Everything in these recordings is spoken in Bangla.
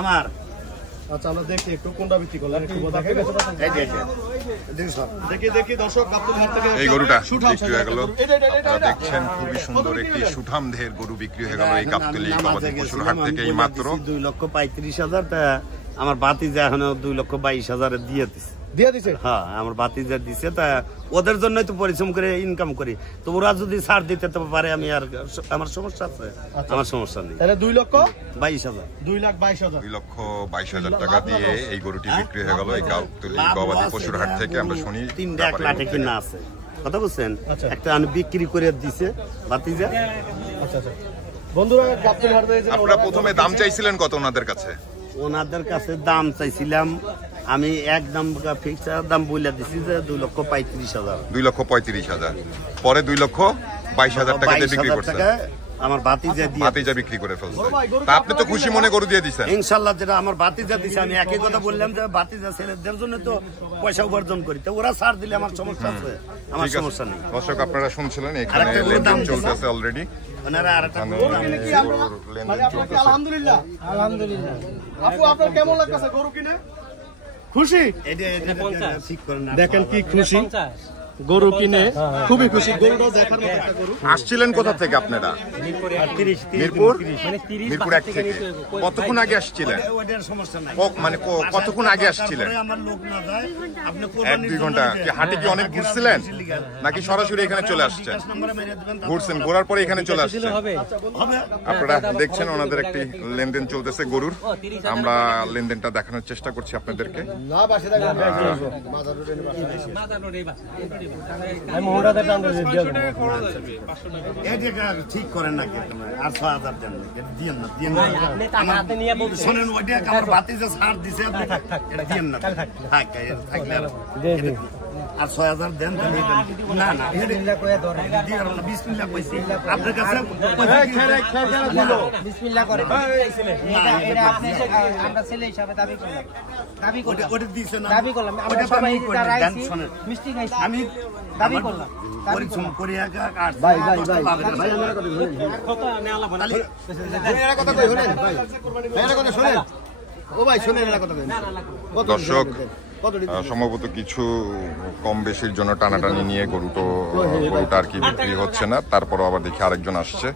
আমার আচ্ছা আমরা দেখি একটু কোনটা বিক্রি করলেন একটু দেখে দেখি দর্শক গাবতলী হাট থেকে এই গরুটা বিক্রি হয়ে গেল। আপনারা দেখছেন খুবই সুন্দর একটি সুঠাম দেহের গরু বিক্রি হয়ে গেল এই গাবতলী গবাদি পশুর হাট থেকে এই মাত্র 2,35,000 টা। আমার ভাতিজা এখন 2,22,000 দিয়ে দিছে। হ্যাঁ আমার ভাতিজা দিছে, তা ওদের জন্যই তো পরিশ্রম করে ইনকাম করি। তো ওরা যদি ছাড় দিতে পারে আমি আর আমার সমস্যা আছে? আমার সমস্যা নেই। তাহলে 2,22,000 2,22,000 টাকা দিয়ে এই গরুটি বিক্রি হয়ে গেল এই গাবতলী গবাদি পশুর হাট থেকে। আমরা শুনি 3 লাখ কিনা আছে, কথা বলছেন। একটা আমি বিক্রি করে দিছে ভাতিজা। আচ্ছা আচ্ছা বন্ধুরা, গাবতলী হাট থেকে আপনারা প্রথমে দাম চাইছিলেন কত ওনাদের কাছে? ওনাদের কাছে দাম চাইছিলাম আমি একদম ফিক্সড দাম বলে দিছি যে 2,35,000। 2,35,000 পরে 2,22,000 টাকা দিয়ে বিক্রি করছেন। আমার ভাতিজা বিক্রি করে ফেলছে। তা আপনি তো খুশি মনে গরু দিয়ে দিছেন ইনশাআল্লাহ। যেটা আমার ভাতিজা দিছে আমি একই কথা বললাম যে ভাতিজা ছেলেদের জন্য তো পয়সা উপার্জন করি, তো ওরা ছাড় দিলে আমার সমস্যা আছে? আমার সমস্যা নেই। দর্শক আপনারা শুনছিলেন এখানে লেনদেন চলতেছে অলরেডি। আলহামদুলিল্লাহ আলহামদুলিল্লাহ। আপু আপনার কেমন লাগতেছে গরু কিনে? খুশি? দেখেন কি খুশি, গরু কিনে খুবই খুশি। গরুটা দেখার মতো একটা গরু। আসছিলেন কোথা থেকে আপনারা? মিরপুর 1 থেকে। কতক্ষণ আগে আসছিলেন? মানে কতক্ষণ আগে আসছিলেন? 1-2 ঘন্টা। হাটে কি অনেক ঘুরছিলেন নাকি সরাসরি এখানে চলে আসছেন? ঘুরছেন, ঘোরার পরে এখানে চলে আসছেন। আপনারা দেখছেন ওনাদের একটি লেনদেন চলতেছে গরুর। আমরা লেনদেনটা দেখানোর চেষ্টা করছি আপনাদেরকে। ঠিক করেন না আর 6,000 দেন না। শোনেন ওইটা আমার ভাতিজা ছাড় দিছে, দিয়েন না। আর 6,000 দেন। না না 20,000 কইছি আপনার কাছে। বিসমিল্লাহ করে আমরা ছেলে হিসাবে দাবি করলাম ওটা দিছে না, দাবি করলাম আমরা সবাই যারা আইছি মিষ্টি খাইছি আমি দাবি করলাম। পরিশ্রম করে ভাই ভাই ভাই ভাই আমার কথা নেওয়া বলে এরা কথা কই শুনেন ভাই, এরা কথা শুনেন। ও ভাই শুনেন এরা কথা কই। দর্শক সম্ভবত কিছু কম বেশির জন্য টানাটানি নিয়ে গরুটা আর কি বিক্রি হচ্ছে না। তারপরও আবার দেখি আরেকজন আসছে।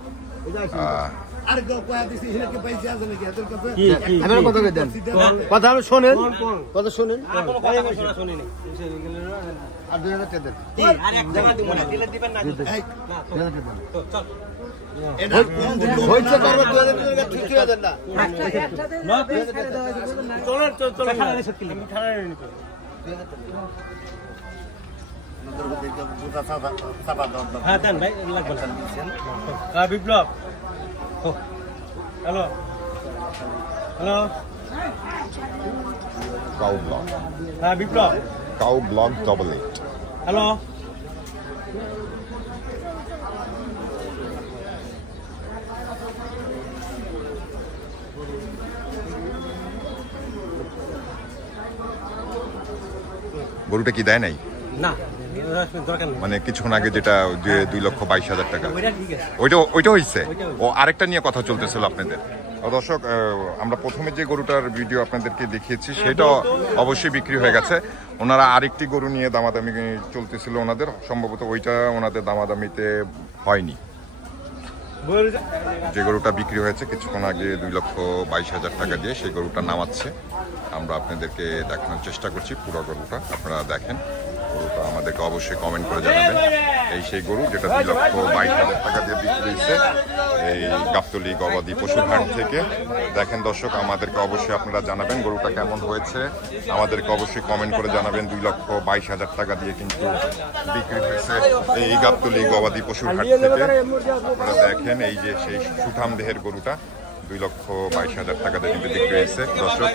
কথা শোনেন, কথা শোনেন। আর 2,000 টাকা দেন। হইছে করবে 2,000 টাকা ঠিক করে দেন না। চলেন চলেন হ্যাঁ দেন ভাই লাগবে না। হ্যাঁ বিপ্লব, হ্যালো হ্যালো কাউ ব্লগ। হ্যাঁ বিপ্লব, কাউ ব্লগ 88। হ্যালো গরুটা কি দেয় নাই? না দরকার নেই। মানে কিছুক্ষণ আগে যেটা 2,22,000 টাকা ওইটা হয়েছে। ও আরেকটা নিয়ে কথা চলতেছিল আপনাদের। দর্শক আমরা প্রথমে যে গরুটার ভিডিও আপনাদেরকে দেখিয়েছি সেটা অবশ্যই বিক্রি হয়ে গেছে। ওনারা আরেকটি গরু নিয়ে দামাদামি চলতেছিল ওনাদের, সম্ভবত ওইটা ওনাদের দামাদামিতে হয়নি। যে গরুটা বিক্রি হয়েছে কিছুক্ষণ আগে 2,22,000 টাকা দিয়ে সেই গরুটা নামাচ্ছে। আমরা আপনাদেরকে দেখানোর চেষ্টা করছি পুরো গরুটা। আপনারা দেখেন গরুটা, আমাদেরকে অবশ্যই কমেন্ট করে জানাবেন। এই সেই গরু যেটা 2,22,000 টাকা দিয়ে বিক্রি হয়েছে এই গাবতলী গবাদি পশুর হাট থেকে। দেখেন দর্শক, আমাদেরকে অবশ্যই আপনারা জানাবেন গরুটা কেমন হয়েছে। আমাদেরকে অবশ্যই কমেন্ট করে জানাবেন। 2,22,000 টাকা দিয়ে কিন্তু বিক্রি হয়েছে এই গাবতলী গবাদি পশুর হাট থেকে। আপনারা দেখেন এই যে সেই সুঠাম দেহের গরুটা 2,22,000 টাকা দিয়ে কিন্তু বিক্রি হয়েছে দর্শক।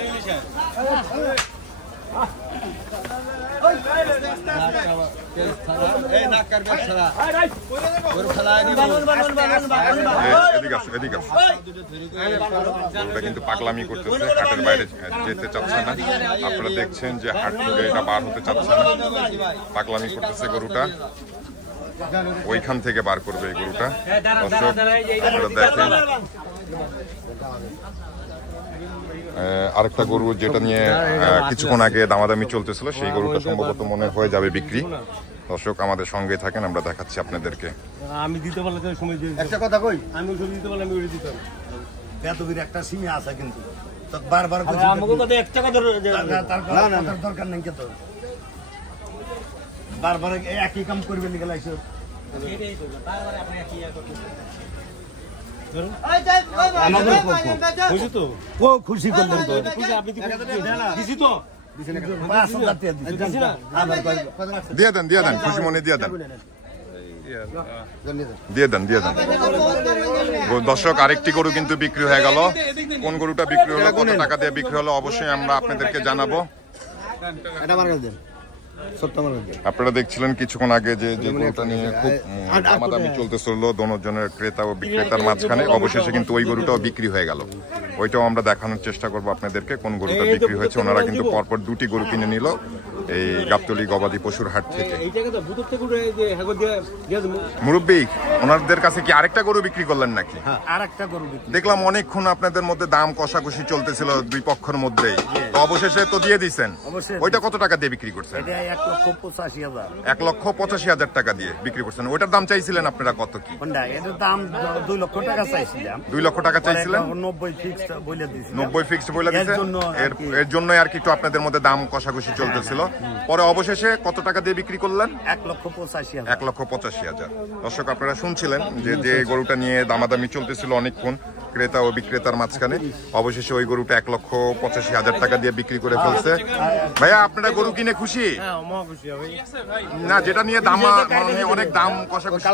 কিন্তু পাগলামি করতেছে, হাটের বাইরে যেতে চাচ্ছে না। আপনারা দেখছেন যে হাট থেকে এটা বার হতে চাচ্ছে না, পাগলামি করতেছে গরুটা। ওইখান থেকে বার করবে এই গরুটা দর্শক। আপনারা দেখেন আরেকটা গরু যেটা নিয়ে কিছুক্ষণ আগে দামাদামি চলতেছিল সেই গরুটা সম্ভবত মনে হয়ে যাবে বিক্রি। দর্শক আমাদের সঙ্গে থাকেন, আমরা দেখাচ্ছি আপনাদেরকে। আমি দিতে পারলে তো সময় দিয়ে একটা কথা কই, আমি ওষুধ দিতে পারলে আমি ওষুধ দিতাম। এতগুলো একটা সীমা আছে কিন্তু তো বারবার আমাকে কথা 1 টাকা ধরে তার দরকার নেই তো বারবার একই কাম করবে নিকে লাইছো এটাই তো বারবার আপনি একই করতে খুশি তো ও খুশি করলেন তো খুশি আপনি দিছি তো দিয়ে দেন খুশি মনে দিয়ে দেন। দর্শক আরেকটি গরু কিন্তু বিক্রি হয়ে গেল। কোন গরুটা বিক্রি হলো, কত টাকা দিয়ে বিক্রি হলো অবশ্যই আমরা আপনাদেরকে জানাবো। আপনারা দেখছিলেন কিছুক্ষণ আগে যে গরুটা নিয়ে খুব দামাদামি চলতেছিল দোনোজনের ক্রেতা ও বিক্রেতার মাঝখানে, অবশেষে কিন্তু ওই গরুটাও বিক্রি হয়ে গেল। ওইটাও আমরা দেখানোর চেষ্টা করবো আপনাদেরকে কোন গরুটা বিক্রি হয়েছে। ওনারা কিন্তু পরপর 2টি গরু কিনে নিল এই গাবতলী গবাদি পশুর হাট থেকে। মুরব্বী, ওনাদের কাছে কি আরেকটা গরু বিক্রি করলেন নাকি? আরেকটা গরু দেখলাম অনেকক্ষণ আপনাদের মধ্যে দাম কষাকষি চলতেছিল দুই পক্ষের মধ্যে, তো অবশেষে তো দিয়ে দিচ্ছেন। ওইটা কত টাকা দিয়ে বিক্রি করছেন? 1,85,000। 1,85,000 টাকা দিয়ে বিক্রি করছেন। ওইটার দাম চাইছিলেন আপনারা কত কি? এটার দাম 2 লক্ষ টাকা চাইছিলাম। 2 লক্ষ টাকা চাইছিলেন, 90 ফিক্সড বলে দিয়েছি। 90 ফিক্সড বলে দিয়েছেন। এর জন্য আর কি একটু আপনাদের মধ্যে দাম কষাকষি চলতেছিল। পরে অবশেষে কত টাকা দিয়ে বিক্রি করলেন? 1,85,000। 1,85,000। দর্শক আপনারা শুনছিলেন যে গরুটা নিয়ে দামাদামি চলতেছিল অনেকক্ষণ ক্রেতা ও বিক্রেতার মাঝখানে, অবশেষে ওই গরুটা 1,85,000 টাকা দিয়ে বিক্রি করে ফেলছে। ভাইয়া আপনারা গরু কিনে খুশি? না, যেটা নিয়ে দাম অনেক দাম কষাকষি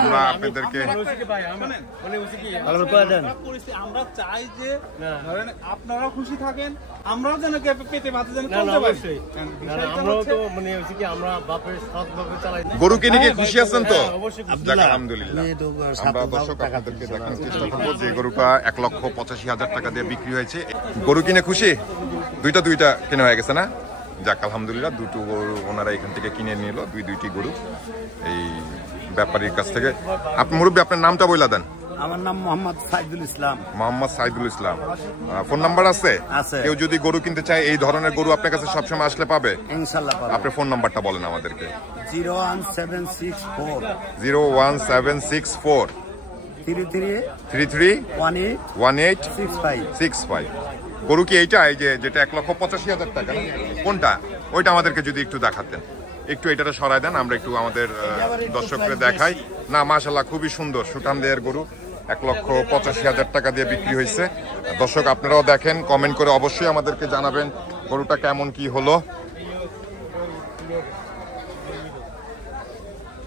আমরা আপনাদেরকে আমরা চাই যে আপনারা খুশি থাকেন, আমরাও যেন পেটে ভাতে যেন চলতে পারি। আমরাও তো মানে হচ্ছে কি আমরা বাপের সৎভাবে চালাই। গরু কিনে কি খুশি আছেন তো? আলহামদুলিল্লাহ। আমরা দর্শক আপনাদেরকে দেখানোর চেষ্টা করবো যে গরুটা 1,85,000 টাকা দিয়ে বিক্রি হয়েছে। গরু কিনে খুশি? দুইটা কিনে হয়ে গেছে না? যাক আলহামদুলিল্লাহ, 2টো গরু ওনারা এখান থেকে কিনে নিল, 2টি গরু এই ব্যাপারীর কাছ থেকে। আপনি মুরব্বী আপনার নামটা বইলা দেন। আমার নাম মোহাম্মদ সাইদুল ইসলাম। মোহাম্মদ সাইদুল ইসলাম। ফোন নাম্বার আছে? কেউ যদি গরু কিনতে চায় এই ধরনের গরু আপনার কাছে সবসময় আসলে পাবে ইনশাআল্লাহ পাবে। আপনার ফোন নাম্বারটা বলেন আমাদেরকে। 01764 01764 33 18 65। গরু কি এইটা, এই যেটা 1,85,000 টাকা, কোনটা? ওইটা আমাদেরকে যদি একটু দেখাতেন, একটু এটাতে সরাই দেন, আমরা একটু আমাদের দর্শকদের দেখাই। না মাশাআল্লাহ খুবই সুন্দর সুঠাম দেহের গরু, 1,85,000 টাকা দিয়ে বিক্রি হয়েছে। দর্শক আপনারাও দেখেন, কমেন্ট করে অবশ্যই আমাদেরকে জানাবেন গরুটা কেমন কি হলো।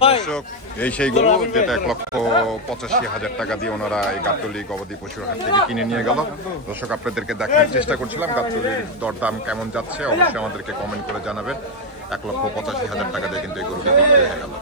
দর্শক এই সেই গরু যেটা 1,85,000 টাকা দিয়ে ওনারা এই গাবতলী গবাদি পশুর হাট থেকে কিনে নিয়ে গেল। দর্শক আপনাদেরকে দেখানোর চেষ্টা করছিলাম গাবতলীর দরদাম কেমন যাচ্ছে, অবশ্যই আমাদেরকে কমেন্ট করে জানাবেন। 1,85,000 টাকা দিয়ে কিন্তু এই গরুটি বিক্রি হয়ে গেল।